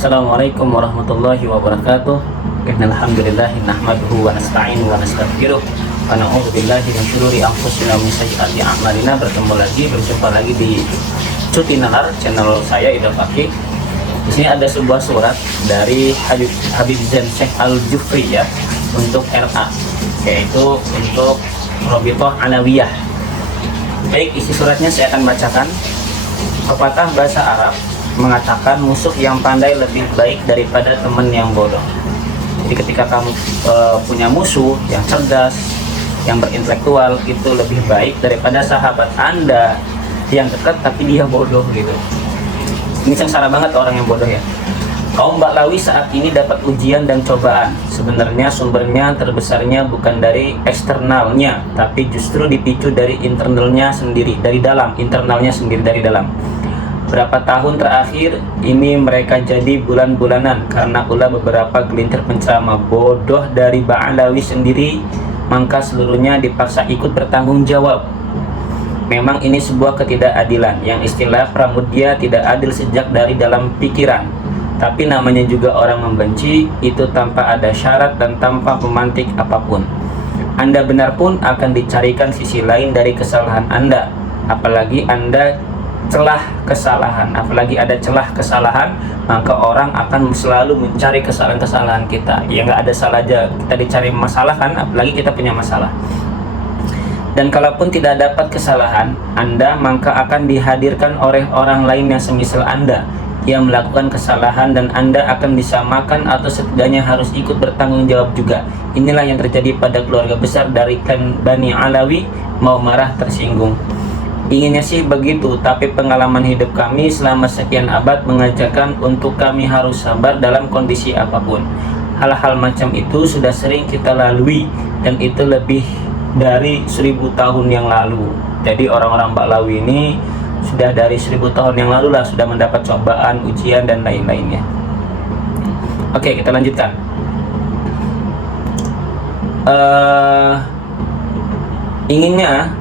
Assalamualaikum warahmatullahi wabarakatuh. Innalhamdulillahi nahmaduhu wa nasta'inu wa nastaghfiruh wa na'udzu billahi min syururi anfusina wa min sayyiati a'malina. Berjumpa lagi di Cuti Nalar, channel saya Ida Fakih. Di sini ada sebuah surat dari Habib Zain Syekh Al-Jufri ya, untuk RA, yaitu untuk Robitoh Alawiyah. Baik, isi suratnya saya akan bacakan. Pepatah bahasa Arab mengatakan musuh yang pandai lebih baik daripada teman yang bodoh. Jadi ketika kamu punya musuh yang cerdas, yang berintelektual, itu lebih baik daripada sahabat Anda yang dekat tapi dia bodoh gitu. Ini sengsara banget orang yang bodoh ya. Kaum Baklawi saat ini dapat ujian dan cobaan. Sebenarnya sumbernya terbesarnya bukan dari eksternalnya, tapi justru dipicu dari internalnya sendiri, dari dalam, internalnya sendiri dari dalam. Berapa tahun terakhir ini mereka jadi bulan-bulanan karena ulah beberapa gelintir penceramah bodoh dari Baklawi sendiri, maka seluruhnya dipaksa ikut bertanggung jawab. Memang ini sebuah ketidakadilan, yang istilah Pramudia tidak adil sejak dari dalam pikiran. Tapi namanya juga orang membenci, itu tanpa ada syarat dan tanpa pemantik apapun. Anda benar pun akan dicarikan sisi lain dari kesalahan Anda. Apalagi Anda celah kesalahan, apalagi ada celah kesalahan, maka orang akan selalu mencari kesalahan-kesalahan kita. Ya nggak ada salah aja kita dicari masalah kan, apalagi kita punya masalah. Dan kalaupun tidak dapat kesalahan Anda, maka akan dihadirkan oleh orang lain yang semisal Anda yang melakukan kesalahan, dan Anda akan disamakan atau setidaknya harus ikut bertanggung jawab juga. Inilah yang terjadi pada keluarga besar dari klan Bani Alawi. Mau marah tersinggung. Inginnya sih begitu, tapi pengalaman hidup kami selama sekian abad mengajarkan untuk kami harus sabar dalam kondisi apapun. Hal-hal macam itu sudah sering kita lalui, dan itu lebih dari 1000 tahun yang lalu. Jadi orang-orang Baklawi ini sudah dari 1000 tahun yang lalu lah sudah mendapat cobaan, ujian dan lain-lainnya. Oke, kita lanjutkan. Inginnya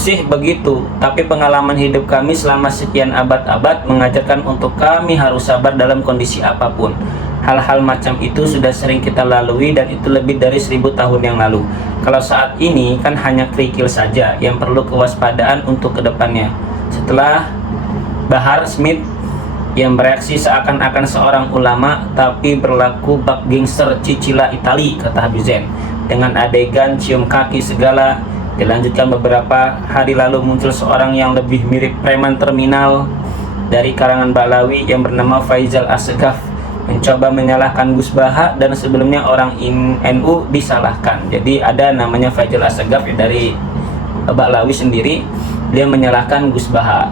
sih begitu, tapi pengalaman hidup kami selama sekian abad-abad mengajarkan untuk kami harus sabar dalam kondisi apapun. Hal-hal macam itu sudah sering kita lalui, dan itu lebih dari 1000 tahun yang lalu. Kalau saat ini kan hanya kerikil saja yang perlu kewaspadaan untuk kedepannya. Setelah Bahar Smith yang bereaksi seakan-akan seorang ulama tapi berlaku bak gangster Cicila Itali, kata Habib Zain, dengan adegan cium kaki segala. Dilanjutkan beberapa hari lalu muncul seorang yang lebih mirip preman terminal dari kalangan Baklawi yang bernama Faizal Assegaf, mencoba menyalahkan Gus Baha, dan sebelumnya orang NU disalahkan. Jadi ada namanya Faizal Assegaf dari Baklawi sendiri, dia menyalahkan Gus Baha.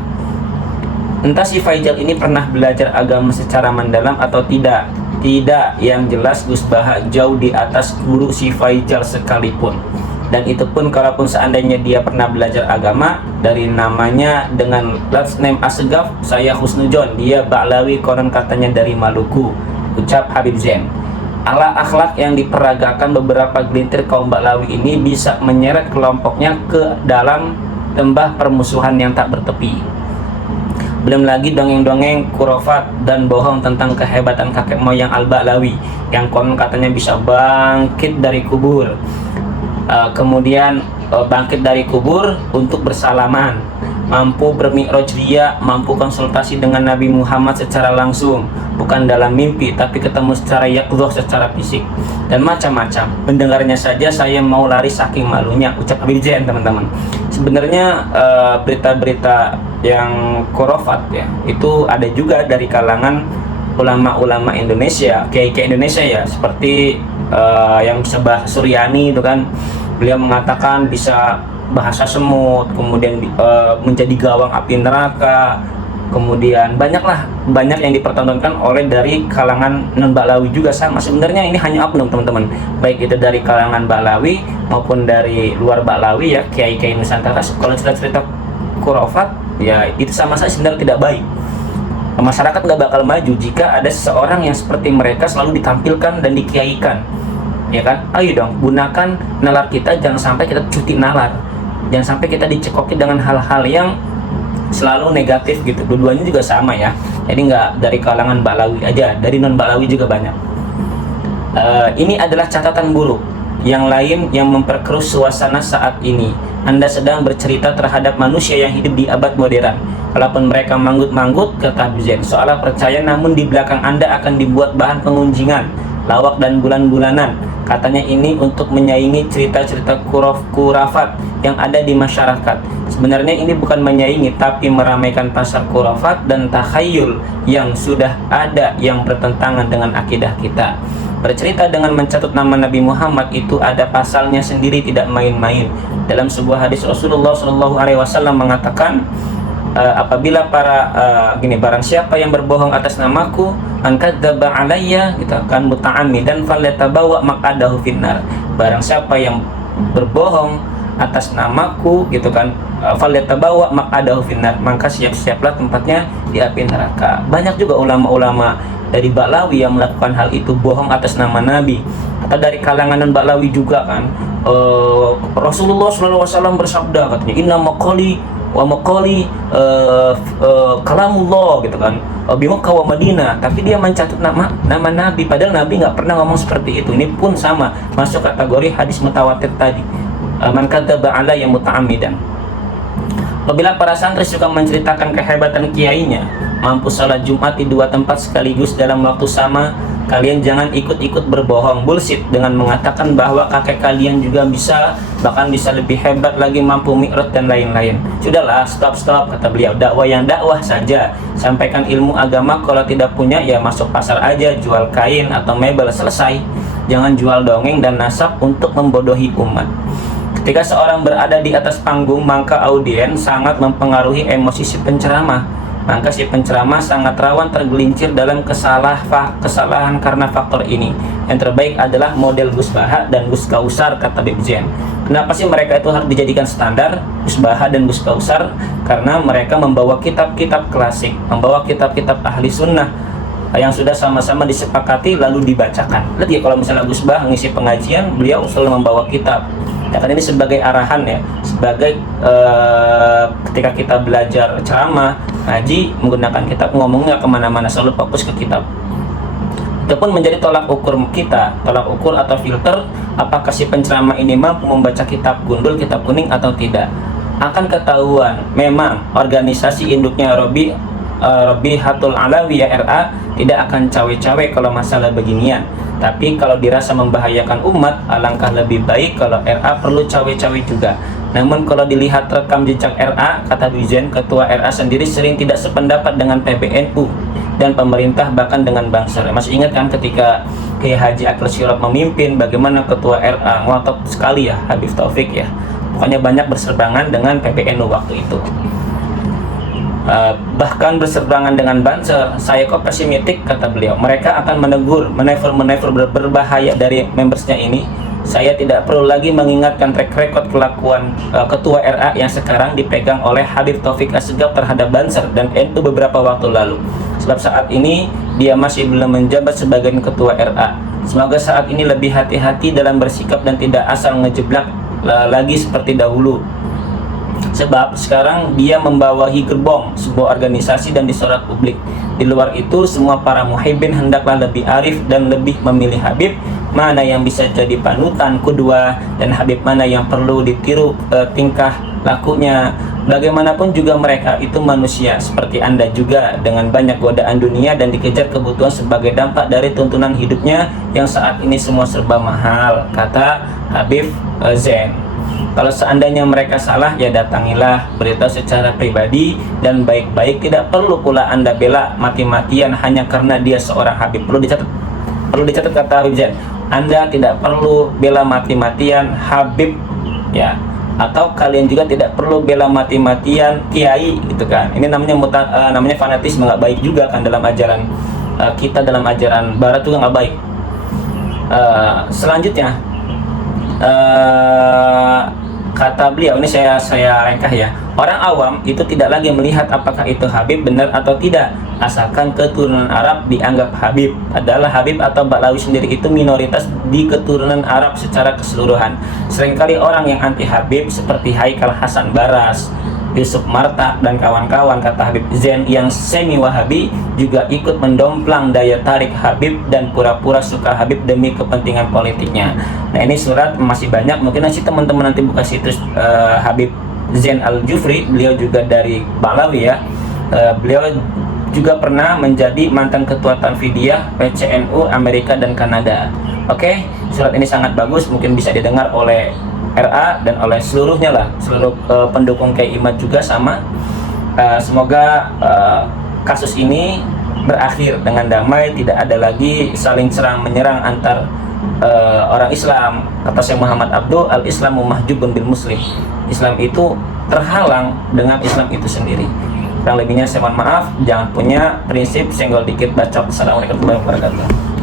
Entah si Faizal ini pernah belajar agama secara mendalam atau tidak. Tidak, yang jelas Gus Baha jauh di atas guru si Faizal sekalipun. Dan itu pun kalaupun seandainya dia pernah belajar agama, dari namanya dengan last name Assegaf, saya husnujon, dia Baklawi, konon katanya dari Maluku, ucap Habib Zain. Ala akhlak yang diperagakan beberapa gelintir kaum Baklawi ini bisa menyeret kelompoknya ke dalam lembah permusuhan yang tak bertepi. Belum lagi dongeng-dongeng kurofat dan bohong tentang kehebatan kakek moyang Al-Baklawi yang konon katanya bisa bangkit dari kubur. Kemudian bangkit dari kubur untuk bersalaman, mampu bermi'raj ria, mampu konsultasi dengan Nabi Muhammad secara langsung, bukan dalam mimpi tapi ketemu secara yaqdhah, secara fisik, dan macam-macam. Mendengarnya saja saya mau lari saking malunya, ucap Habib Zain, teman-teman. Sebenarnya berita-berita yang khurafat ya, itu ada juga dari kalangan ulama-ulama Indonesia, kiai-kiai Indonesia ya, seperti yang bisa bahasa Suryani itu kan, beliau mengatakan bisa bahasa semut, kemudian menjadi gawang api neraka, kemudian banyak yang dipertontonkan oleh dari kalangan non Baklawi juga sama. Sebenarnya ini hanya oknum, teman-teman, baik itu dari kalangan Baklawi maupun dari luar Baklawi ya, kiai-kiai Nusantara. Kalau cerita-cerita khurafat ya itu sama saja sebenarnya tidak baik. Masyarakat nggak bakal maju jika ada seseorang yang seperti mereka selalu ditampilkan dan dikiaikan, ya kan? Ayo dong, gunakan nalar kita, jangan sampai kita cuti nalar, jangan sampai kita dicekoki dengan hal-hal yang selalu negatif gitu. Dua-duanya juga sama ya, jadi nggak dari kalangan Ba'lawi aja, dari non Ba'lawi juga banyak. Ini adalah catatan buruk yang lain yang memperkeruh suasana saat ini. Anda sedang bercerita terhadap manusia yang hidup di abad modern. Kalaupun mereka manggut-manggut, kata Habib Zain, seolah percaya, namun di belakang Anda akan dibuat bahan pengunjingan, lawak dan bulan-bulanan. Katanya ini untuk menyaingi cerita-cerita kurafat yang ada di masyarakat. Sebenarnya ini bukan menyaingi, tapi meramaikan pasar kurafat dan takhayul yang sudah ada yang bertentangan dengan akidah kita. Bercerita dengan mencatut nama Nabi Muhammad itu ada pasalnya sendiri, tidak main-main. Dalam sebuah hadis Rasulullah SAW mengatakan, apabila barang siapa yang berbohong atas namaku, an kadzdzaba alayya, gitu kan, muta'ammidan falyatabawa maq'adahu finnar. Barang siapa yang berbohong atas namaku, gitu kan, falyatabawa maq'adahu finnar, maka siap-siaplah tempatnya di api neraka. Banyak juga ulama-ulama dari Ba'lawi yang melakukan hal itu, bohong atas nama Nabi. Atau dari kalangan Ba'lawi juga kan, Rasulullah SAW bersabda, katanya, inna maqali wa maqali kalamullah, gitu kan, bi Makkah wa Madinah. Tapi dia mencatut nama Nabi, padahal Nabi nggak pernah ngomong seperti itu. Ini pun sama, masuk kategori hadis mutawatir tadi, man kadzdzaba alayya muta'ammidan. Apabila para santri suka menceritakan kehebatan kiainya, mampu salat Jumat di 2 tempat sekaligus dalam waktu sama, kalian jangan ikut-ikut berbohong bullshit dengan mengatakan bahwa kakek kalian juga bisa, bahkan bisa lebih hebat lagi, mampu mi'raj dan lain-lain. Sudahlah, stop, kata beliau. Dakwah yang dakwah saja, sampaikan ilmu agama. Kalau tidak punya, ya masuk pasar aja, jual kain atau mebel, selesai. Jangan jual dongeng dan nasab untuk membodohi umat. Ketika seorang berada di atas panggung, maka audiens sangat mempengaruhi emosi si penceramah. Maka si penceramah sangat rawan tergelincir dalam kesalahan karena faktor ini. Yang terbaik adalah model Gus Baha dan Gus Kausar, kata Habib Zain. Kenapa sih mereka itu harus dijadikan standar, Gus Baha dan Gus Kausar? Karena mereka membawa kitab-kitab klasik, membawa kitab-kitab ahli sunnah yang sudah sama-sama disepakati lalu dibacakan. Lihat ya, kalau misalnya Gus Bah ngisi pengajian, beliau selalu membawa kitab. Ya kan, ini sebagai arahan ya, sebagai ketika kita belajar ceramah, ngaji, menggunakan kitab, ngomongnya kemana-mana selalu fokus ke kitab. Itu pun menjadi tolak ukur kita, tolak ukur atau filter, apakah si penceramah ini mampu membaca kitab gundul, kitab kuning atau tidak. Akan ketahuan, memang organisasi induknya Robihatul Alawiyah RA tidak akan cawe-cawe kalau masalah beginian. Tapi kalau dirasa membahayakan umat, alangkah lebih baik kalau RA perlu cawe-cawe juga. Namun kalau dilihat rekam jejak RA, kata Habib Zain, ketua RA sendiri sering tidak sependapat dengan PBNU dan pemerintah, bahkan dengan Bangsar. Masih ingat kan ketika Kiai Haji Akil Sirot memimpin, bagaimana ketua RA ngotot sekali ya, Habib Taufik ya. Pokoknya banyak berserbangan dengan PBNU waktu itu. Bahkan berseberangan dengan Banser. Saya kok pesimistik, kata beliau, mereka akan menegur, menever berbahaya dari membersnya ini. Saya tidak perlu lagi mengingatkan track record kelakuan ketua RA yang sekarang dipegang oleh Habib Taufik Assegaf terhadap Banser dan NU beberapa waktu lalu. Sebab saat ini dia masih belum menjabat sebagai ketua RA. Semoga saat ini lebih hati-hati dalam bersikap dan tidak asal ngejeblak lagi seperti dahulu. Sebab sekarang dia membawahi gerbong sebuah organisasi dan disorot publik. Di luar itu, semua para muhibbin hendaklah lebih arif dan lebih memilih Habib mana yang bisa jadi panutan kedua, dan Habib mana yang perlu ditiru tingkah lakunya. Bagaimanapun juga mereka itu manusia seperti Anda juga, dengan banyak godaan dunia dan dikejar kebutuhan sebagai dampak dari tuntunan hidupnya yang saat ini semua serba mahal, kata Habib Zain. Kalau seandainya mereka salah, ya datangilah, beritahu secara pribadi dan baik-baik. Tidak perlu pula Anda bela mati-matian hanya karena dia seorang Habib. Perlu dicatat kata Habib Zain, Anda tidak perlu bela mati-matian Habib ya, atau kalian juga tidak perlu bela mati-matian kiai, gitu kan. Ini namanya fanatisme, nggak baik juga kan dalam ajaran kita, dalam ajaran barat juga nggak baik. Selanjutnya kata beliau, ini saya rengkah ya, orang awam itu tidak lagi melihat apakah itu Habib benar atau tidak, asalkan keturunan Arab dianggap Habib. Adalah Habib atau Ba'lawi sendiri itu minoritas di keturunan Arab secara keseluruhan. Seringkali orang yang anti Habib seperti Haikal Hasan Baras Yusuf Martak dan kawan-kawan, kata Habib Zain yang semi Wahabi, juga ikut mendomplang daya tarik Habib dan pura-pura suka Habib demi kepentingan politiknya. Nah, ini surat masih banyak, mungkin nanti teman-teman nanti buka situs Habib Zain Al-Jufri, beliau juga dari Balawi ya. Beliau juga pernah menjadi mantan ketua Tanfidiyah PCNU Amerika dan Kanada. Oke, surat ini sangat bagus, mungkin bisa didengar oleh RA dan oleh seluruhnya lah, seluruh pendukung Kiai Imad juga sama. Semoga kasus ini berakhir dengan damai, tidak ada lagi saling serang menyerang antar orang Islam. Kata Syekh Muhammad Abduh, al-Islamu mahjubun bil muslim. Islam itu terhalang dengan Islam itu sendiri. Kurang lebihnya saya mohon maaf, jangan punya prinsip senggol dikit bacok. Assalamualaikum warahmatullahi wabarakatuh.